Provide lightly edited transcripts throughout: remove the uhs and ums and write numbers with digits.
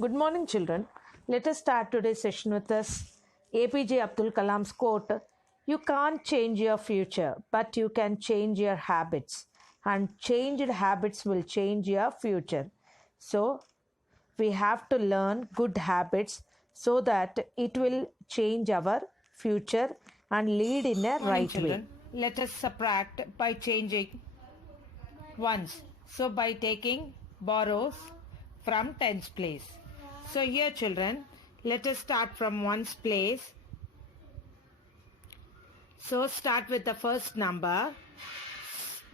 Good morning, children. Let us start today's session with this APJ Abdul Kalam's quote. You can't change your future, but you can change your habits, and changed habits will change your future. So, we have to learn good habits so that it will change our future and lead in a right way. Let us subtract by changing ones. So by taking borrows from tens place. So here children, let us start from ones place. So start with the first number.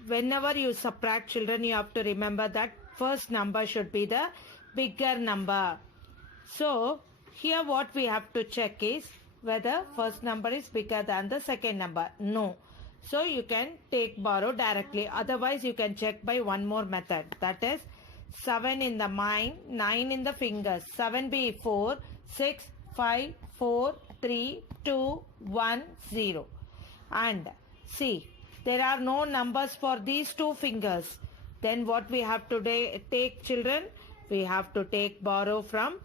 Whenever you subtract children, you have to remember that first number should be the bigger number. So here what we have to check is whether first number is bigger than the second number. No. So you can take borrow directly. Otherwise you can check by one more method. That is 7 in the mind, 9 in the fingers. 7 be 4, 6, 5, 4, 3, 2, 1, 0. And see, there are no numbers for these two fingers. Then what we have to take children? We have to take borrow from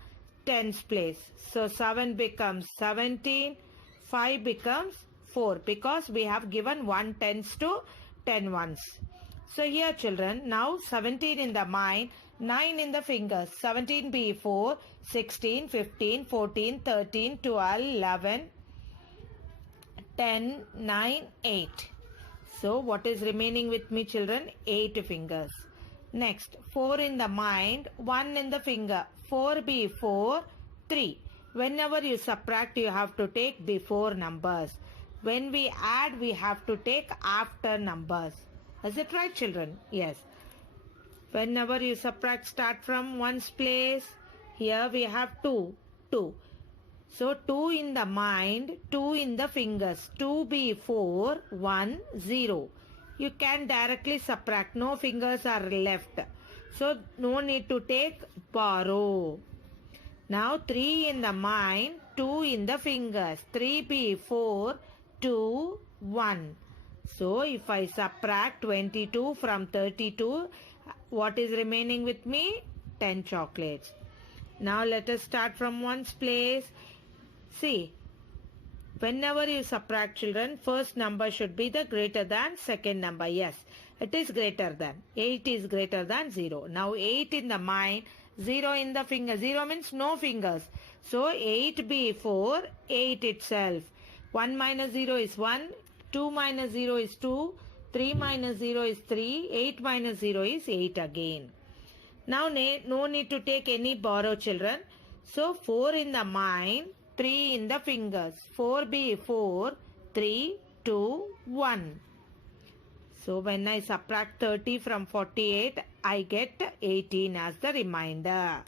tens place. So 7 becomes 17, 5 becomes 4 because we have given 1 tens to 10 ones. So here children, now 17 in the mind, 9 in the fingers. 17 be 4, 16, 15, 14, 13, 12, 11, 10, 9, 8. So what is remaining with me children? 8 fingers. Next, 4 in the mind, 1 in the finger. 4 be 4, 3. Whenever you subtract, you have to take before numbers. When we add, we have to take after numbers. Is it right children? Yes. Whenever you subtract, start from ones place. Here we have 2. So 2 in the mind, 2 in the fingers. 2 be 4, 1, 0. You can directly subtract. No fingers are left. So no need to take borrow. Now 3 in the mind, 2 in the fingers. 3 be 4, 2, 1. So if I subtract 22 from 32, what is remaining with me? 10 chocolates. Now let us start from ones place. See, whenever you subtract children, first number should be the greater than second number. Yes, it is greater than. 8 is greater than 0. Now 8 in the mind, 0 in the finger. 0 means no fingers. So 8 be 4, 8 itself. 1 minus 0 is 1. 2 minus 0 is 2. 3 minus 0 is 3. 8 minus 0 is 8 again. Now no need to take any borrow children. So 4 in the mind, 3 in the fingers. 4 be 4, 3, 2, 1. So when I subtract 30 from 48, I get 18 as the remainder.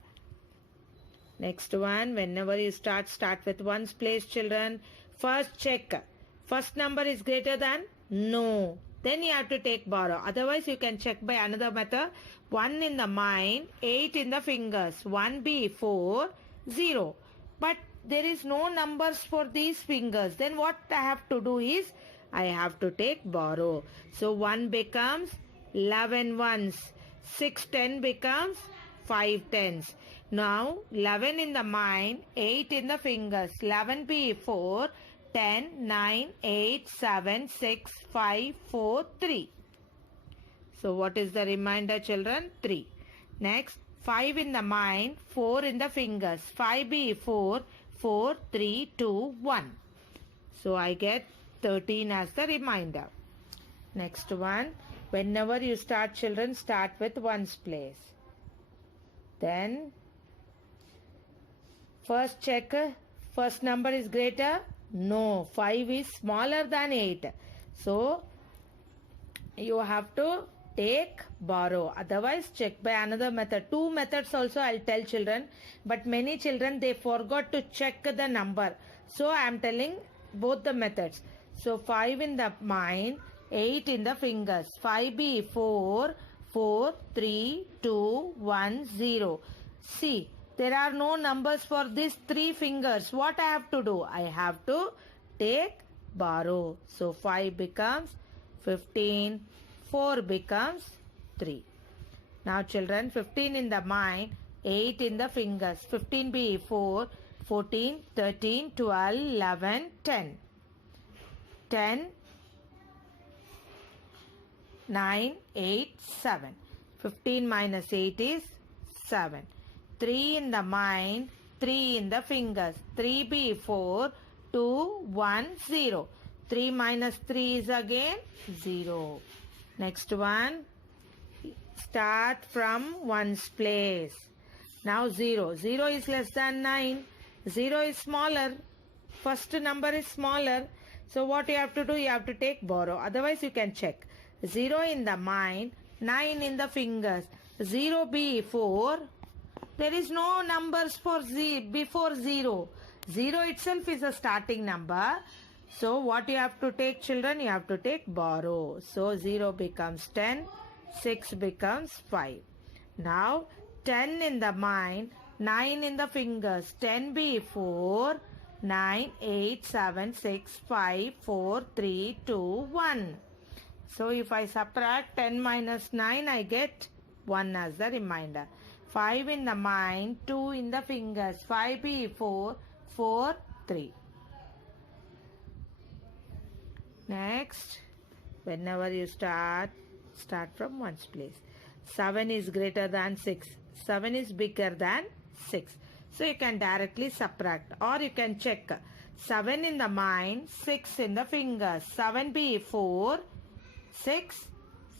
Next one, whenever you start with ones place children. First check. First number is greater than? No. Then you have to take borrow. Otherwise you can check by another method. 1 in the mind, 8 in the fingers. 1 be 4, 0. But there is no numbers for these fingers. Then what I have to do is, I have to take borrow. So 1 becomes 11 ones. 6 10 becomes 5 tens. Now 11 in the mind, 8 in the fingers. 11 be 4, 10, 9, 8, 7, 6, 5, 4, 3. So what is the remainder children? 3. Next, 5 in the mind, 4 in the fingers. 5 be 4, 4, 3, 2, 1. So I get 13 as the remainder. Next one, whenever you start children, start with ones place. Then, first check, first number is greater? No, 5 is smaller than 8. So, you have to take borrow. Otherwise, check by another method. 2 methods also I'll tell children. But many children, they forgot to check the number. So, I am telling both the methods. So, 5 in the mind, 8 in the fingers. 5 be 4, 4, 3, 2, 1, 0. See, there are no numbers for these 3 fingers. What I have to do? I have to take borrow. So 5 becomes 15. 4 becomes 3. Now children, 15 in the mind, 8 in the fingers. 15 be 4, 14, 13, 12, 11, 10. 10, 9, 8, 7. 15 minus 8 is 7. 3 in the mind, 3 in the fingers. 3 be 4, 2, 1, 0. 3 minus 3 is again 0. Next one, start from ones place. Now 0. 0 is less than 9. 0 is smaller. First number is smaller. So what you have to do? You have to take borrow. Otherwise you can check. 0 in the mind, 9 in the fingers. 0 be 4. There is no numbers for before 0. 0 itself is a starting number. So what you have to take, children? You have to take borrow. So 0 becomes 10. 6 becomes 5. Now 10 in the mind, 9 in the fingers. 10 be 4. 9, 8, 7, 6, 5, 4, 3, 2, 1. So if I subtract 10 minus 9, I get 1 as the remainder. 5 in the mind, 2 in the fingers. 5 be 4, 4, 3. Next, whenever you start from ones place. 7 is greater than 6. 7 is bigger than 6. So you can directly subtract or you can check. 7 in the mind, 6 in the fingers. 7 be 4, 6,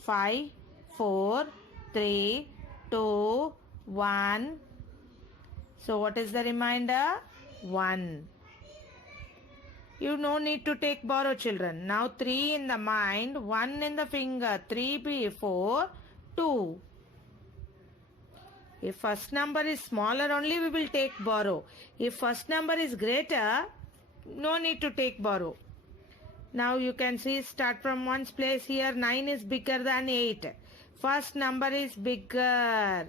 5, 4, 3, 2, 1. So what is the remainder? 1. You no need to take borrow, children. Now 3 in the mind, 1 in the finger. 3 be 4, 2. If first number is smaller only, we will take borrow. If first number is greater, no need to take borrow. Now you can see start from ones place here. 9 is bigger than 8. First number is bigger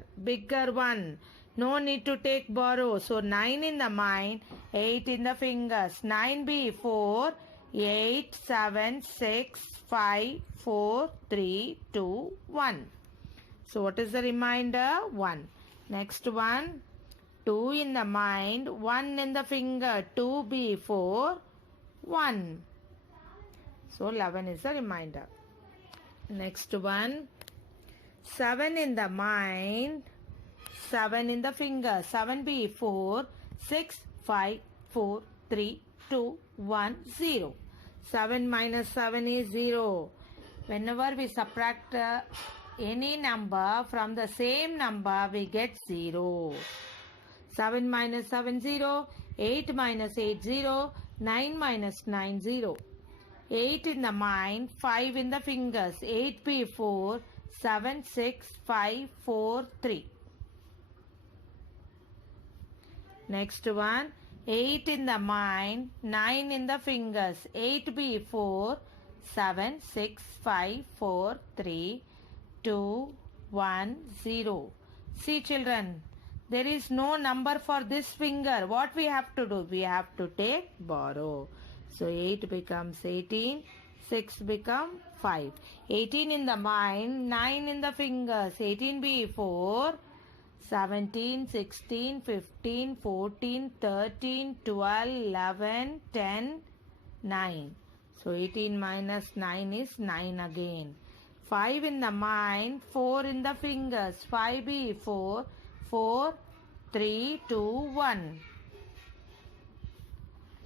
one. No need to take borrow. So 9 in the mind, 8 in the fingers. 9 be 4, 8, 7, 6, 5, 4, 3, 2, 1. So what is the remainder? 1. Next one, 2 in the mind, 1 in the finger. 2 be 4, 1. So 11 is the remainder. Next one, 7 in the mind, 7 in the finger. 7 be 4, 6, 5, 4, 3, 2, 1, 0. 7 minus 7 is 0. Whenever we subtract any number from the same number, we get 0. 7 minus 7, 0. 8 minus 8, 0. 9 minus 9, 0. 8 in the mind, 5 in the fingers. 8 be 4, 7, 6, 5, 4, 3. Next one, 8 in the mind, 9 in the fingers. 8 be 4, 7, 6, 5, 4, 3, 2, 1, 0. See, children, there is no number for this finger. What we have to do? We have to take borrow. So 8 becomes 18, 6 become 5. 18 in the mind, 9 in the fingers. 18 be 4, 17, 16, 15, 14, 13, 12, 11, 10, 9. So 18 minus 9 is 9 again. 5 in the mind, 4 in the fingers. 5 be 4, 4, 3, 2, 1.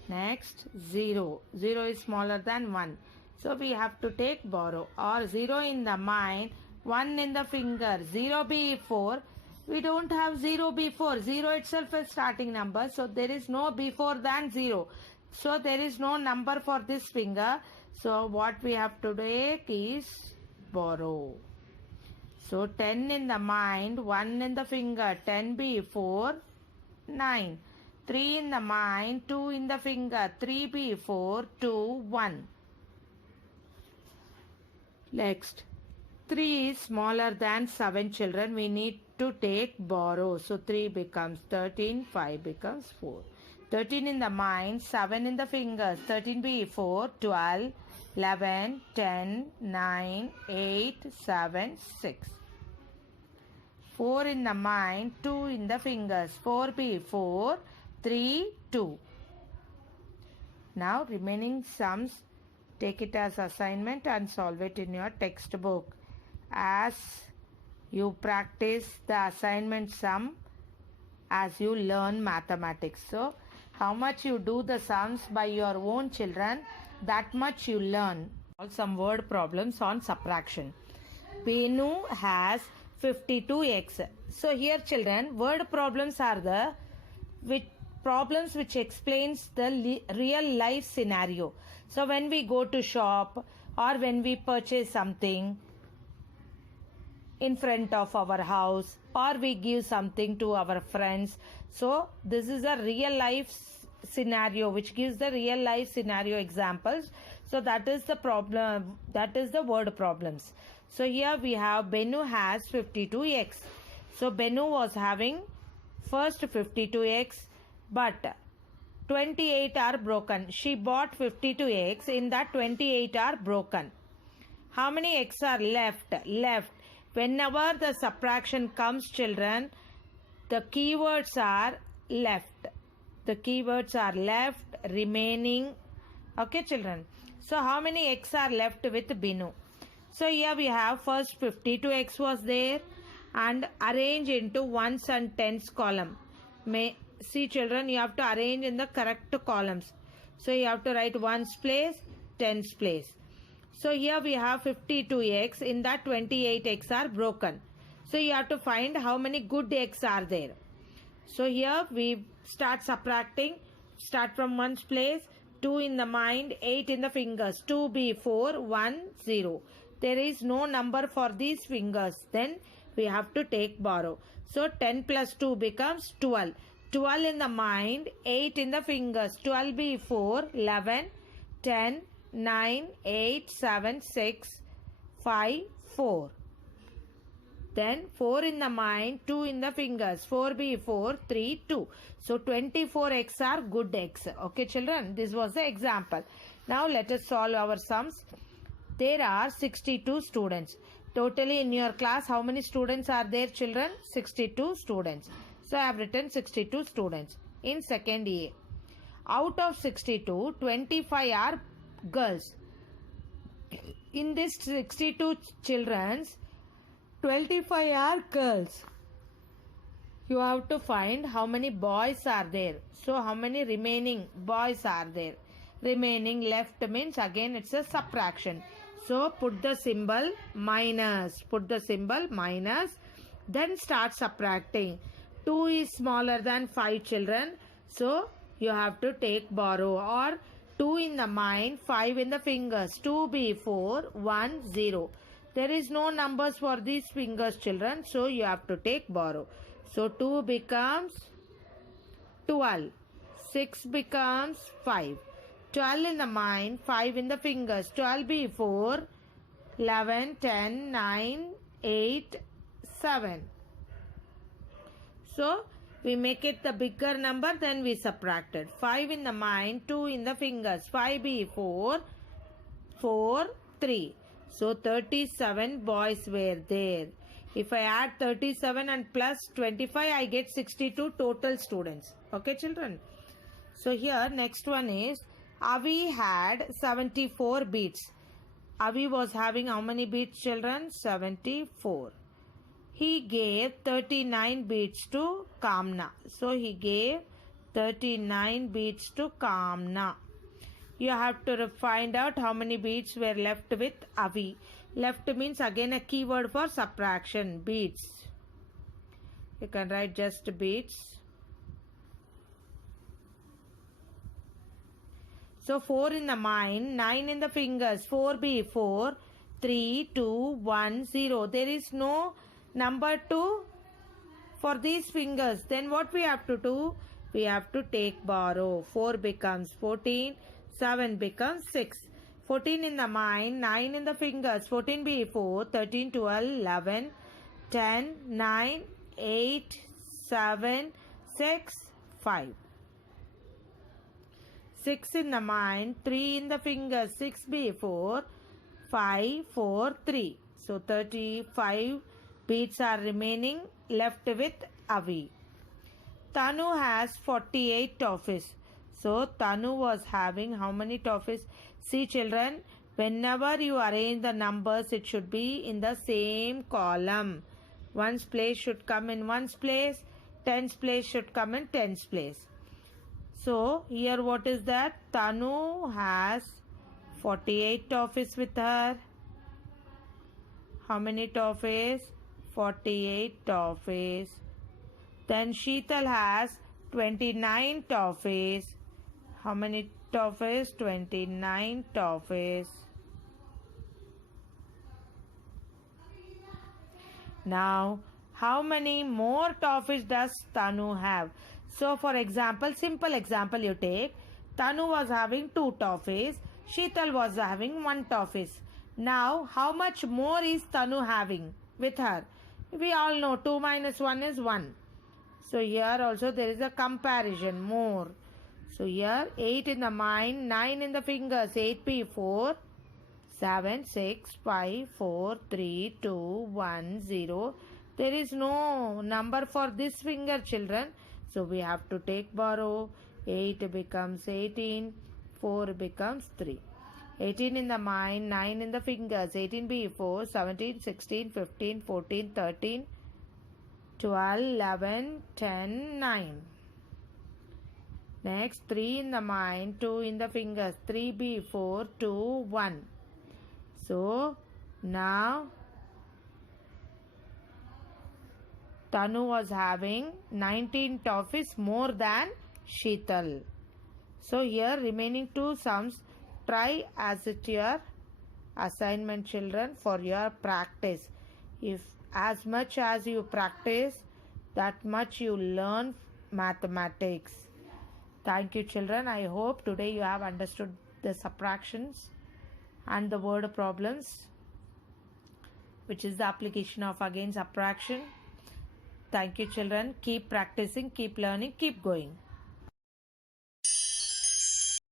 Next, 0. 0 is smaller than 1. So we have to take borrow. Or 0 in the mind, 1 in the finger. 0 be 4. We don't have 0 before. 0 itself is starting number. So there is no before than 0. So there is no number for this finger. So what we have to take is borrow. So 10 in the mind, 1 in the finger. 10 be 4, 9. 3 in the mind, 2 in the finger. 3 be 4, 2, 1. Next. 3 is smaller than 7, children. We need to take borrow. So 3 becomes 13, 5 becomes 4. 13 in the mind, 7 in the fingers. 13 be 4, 12, 11, 10, 9, 8, 7, 6. 4 in the mind, 2 in the fingers. 4B 4, 3, 2. Now remaining sums, take it as assignment and solve it in your textbook. As you practice the assignment sum, as you learn mathematics. So how much you do the sums by your own children, that much you learn. Some word problems on subtraction. Benu has 52x. So here children, word problems are the problems which explains the real life scenario. So when we go to shop or when we purchase something in front of our house or we give something to our friends, so this is a real life scenario which gives the real life scenario examples. So that is the problem, that is the word problems. So here we have Benu has 52x. So Benu was having first 52x, but 28 are broken. She bought 52x, in that 28 are broken. How many x are left? Left. Whenever the subtraction comes, children, the keywords are left. The keywords are left, remaining. Okay, children. So how many x are left with Binu? So here we have first 52x was there and arrange into ones and tens column. See children, you have to arrange in the correct columns. So you have to write ones place, tens place. So here we have 52x, in that 28x are broken. So you have to find how many good x are there. So here we start subtracting, start from ones place, 2 in the mind, 8 in the fingers, 2b 4, 1, 0. There is no number for these fingers, then we have to take borrow. So 10 plus 2 becomes 12. 12 in the mind, 8 in the fingers, 12b 4, 11, 10, 9, 8, 7, 6, 5, 4. Then 4 in the mind, 2 in the fingers, 4b 4, 3, 2. So 24x are good x. Okay children, this was the example. Now let us solve our sums. There are 62 students. Totally in your class, how many students are there children? 62 students. So I have written 62 students in second A. Out of 62, 25 are girls. In this 62 children, 25 are girls. You have to find how many boys are there. So how many remaining boys are there? Remaining left means again it's a subtraction. So put the symbol minus. Put the symbol minus. Then start subtracting. 2 is smaller than 5 children. So you have to take borrow, or 2 in the mind, 5 in the fingers. 2b 4, 1, 0. There is no numbers for these fingers children. So you have to take borrow. So 2 becomes 12. 6 becomes 5. 12 in the mind, 5 in the fingers. 12b 4, 11, 10, 9, 8, 7. So we make it the bigger number, then we subtracted. 5 in the mind, 2 in the fingers. 5b 4, 4, 3. So 37 boys were there. If I add 37 and plus 25, I get 62 total students. Okay children. So here next one is Avi had 74 beads. Avi was having how many beads children? 74. He gave 39 beads to Kamna. So he gave 39 beads to Kamna. You have to find out how many beads were left with Avi. Left means again a keyword for subtraction. Beads. You can write just beads. So 4 in the mind, 9 in the fingers, 4b 4, 3, 2, 1, 0. There is no number 2 for these fingers. Then what we have to do? We have to take borrow. 4 becomes 14, 7 becomes 6. 14 in the mind, 9 in the fingers, 14b 4, 13, 12, 11, 10, 9, 8, 7, 6, 5. 6 in the mind, 3 in the fingers, 6b 4, 5, 4, 3. So 35 Beads are remaining left with Avi. Tanu has 48 toffees. So Tanu was having how many toffees? See children, whenever you arrange the numbers, it should be in the same column. One's place should come in one's place, tens place should come in tens place. So here what is that? Tanu has 48 toffees with her. How many toffees? 48 toffees. Then Sheetal has 29 toffees. How many toffees? 29 toffees. Now, how many more toffees does Tanu have? So, for example, simple example you take. Tanu was having 2 toffees. Sheetal was having 1 toffees. Now, how much more is Tanu having with her? We all know 2 minus 1 is 1. So, here also there is a comparison more. So, here 8 in the mind, 9 in the fingers. 8p 4, 7, 6, 5, 4, 3, 2, 1, 0. There is no number for this finger, children. So, we have to take borrow. 8 becomes 18. 4 becomes 3. 18 in the mind, 9 in the fingers. 18b 4, 17, 16, 15, 14, 13, 12, 11, 10, 9. Next, 3 in the mind, 2 in the fingers. 3b 4, 2, 1. So, now Tanu was having 19 toffees more than Sheetal. So, here remaining 2 sums, try as it your assignment, children, for your practice. If as much as you practice, that much you learn mathematics. Thank you, children. I hope today you have understood the subtractions and the word problems, which is the application of again subtraction. Thank you, children. Keep practicing, keep learning, keep going.